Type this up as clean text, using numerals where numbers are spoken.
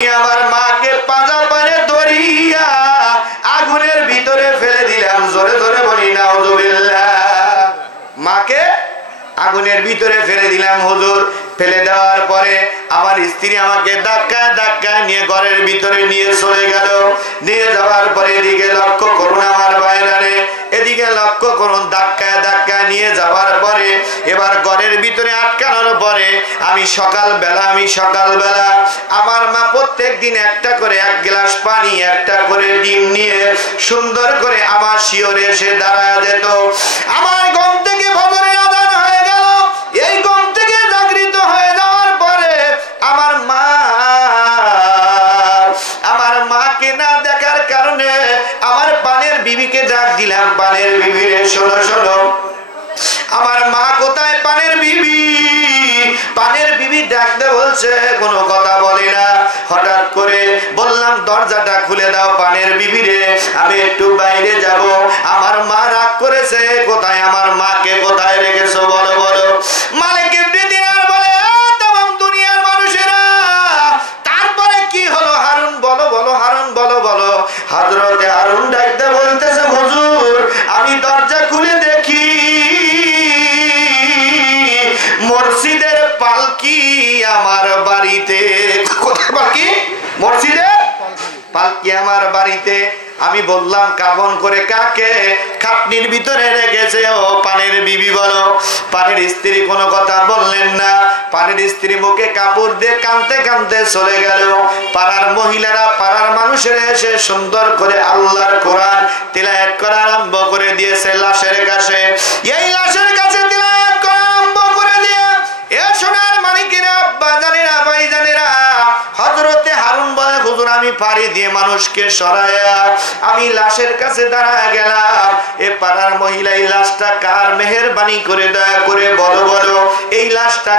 আমার মাকে পাজা পানে ধরিয়া আগুনের ভিতরে ফেলে দিলাম। জোরে জোরে বলি নাউজুবিল্লাহ। মাকে আগুনের ভিতরে ফেলে দিলাম হুজুর। ফেলে দেওয়ার পরে আমার স্ত্রী আমাকে ধাক্কায় ধাক্কায় নিয়ে ঘরের ভিতরে নিয়ে চলে গেল। নিয়ে যাওয়ার পরে এদিকে লক্ষ্য করুন আমার ভাইরারে, এদিকে লক্ষ্য করুন, ধাক্কায় ধাক্কায় নিয়ে যাওয়ার পরে এবার ঘরের ভিতরে আটকানোর পরে আমি সকালবেলা আমার মা প্রত্যেক দিন একটা করে এক গ্লাস পানি একটা করে ডিম নিয়ে সুন্দর করে আমার শিওরে এসে দাঁড়ায় যেত। আমার ঘুম থেকে ফজরের আযান হয়ে গেল। এই ঘুম থেকে জাগরিত হয়ে যাওয়ার পরে আমার মাকে না দেখার কারণে আমার পানের বিবিকে ডাক দিলাম, পানের বিবি রে শোনো শোনো। আমার মা কোথায়? পানের বিবি ডাকতে বলছে, কোনো কথা বলে না। হঠাৎ করে বললাম দরজাটা খুলে দাও পানের বিবি রে, আমি একটু বাইরে যাব। আমার মা রাগ করেছে, কোথায় আমার মাকে কোথায় রেখেছো বলো বলো। মালিক ইবনে দিনার বলে, तमाम দুনিয়ার মানুষেরা তারপরে কি হলো হারুন বলো বলো, হারুন বলো বলো। হযরতে হারুন ডাকতে বলতেছে, হুজুর আমি দরজা খুলে দেখি মসজিদের পালকি আমার বাড়িতে। কোথায় পালকি? মসজিদের পালকি আমার বাড়িতে। আমি বললাম কাফন করে কাকে? খাটনির ভিতরে রেখেছে। ও পানের বিবি বলো। পানের স্ত্রী কোনো কথা বললেন না। পানের স্ত্রী মুখে কাপড় দিয়ে কাঁদতে কাঁদতে চলে গেল। পাড়ার মহিলারা পাড়ার মানুষেরা এসে সুন্দর করে আল্লাহর কোরআন তিলাওয়াত করা আরম্ভ করে দিয়েছে লাশের কাছে। এই লাশের কাছে তিলাওয়াত করা আরম্ভ করে দিয়ে এ সোনার মানিকেরা, আব্বা জানেরা, ভাই জানেরা, হযরতে হারুন বলে, হুজুর আমি পাড়ি দিয়ে মানুষকে সরায়া আমি লাশের কাছে দাঁড়ায় গেলাম। এ পাড়ার মহিলা এই লাশটা কার? মেহেরবানি করে দয়া করে বলো বলো, এই লাশটা